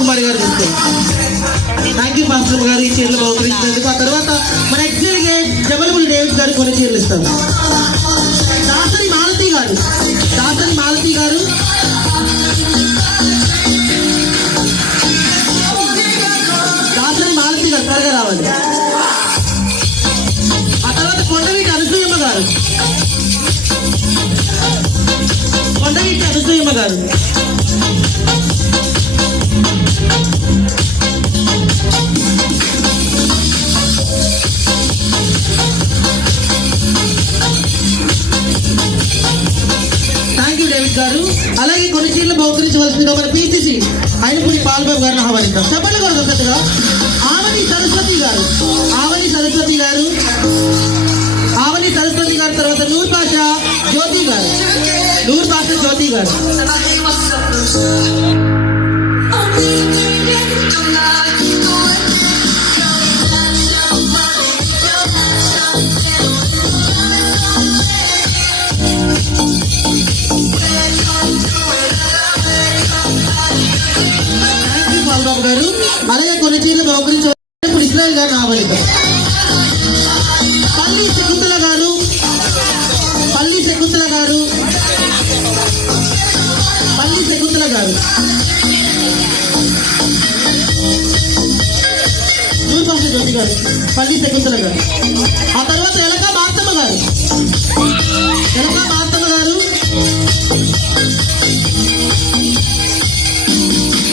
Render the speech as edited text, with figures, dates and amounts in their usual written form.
కుమార్ గారు ఇస్తారు. Thank you pastor గారు ఈ చీరలు బహుకరించినందుకు. ఆ తర్వాత మన ఎక్స్డెలిగేట్ జబల్పూడి డేవిడ్ గారు కొన్ని చీరలు ఇస్తారు. దాసరి మాలతి గారు దాసరి మాలతి గారు త్వరగా రావాలి. ఆ తర్వాత కొండవీటి అనసూయమ్మ గారు థ్యాంక్ యూ డేవిడ్ గారు. అలాగే కొన్ని చీరలు బహుకరించవలసిందిగా మన పిసిసి అయినపూడి పాల్బాబు గారిని ఆహ్వానిద్దాం. చెప్పండి కూడా కొత్తగా ఆవని సరస్వతి గారు తర్వాత నూర్ బాషా జ్యోతి గారు బాబు గారు. అలాగే కొన్ని చీరలు బహుకరించే ఇస్రాయల్ గారు ఆహ్వానిద్దాం. పల్లి శకుంతల గారు నూర్పాష జ్యోతి గారు పల్లి శకుంతల గారు. ఆ తర్వాత ఎలకా మార్తమ్మ గారు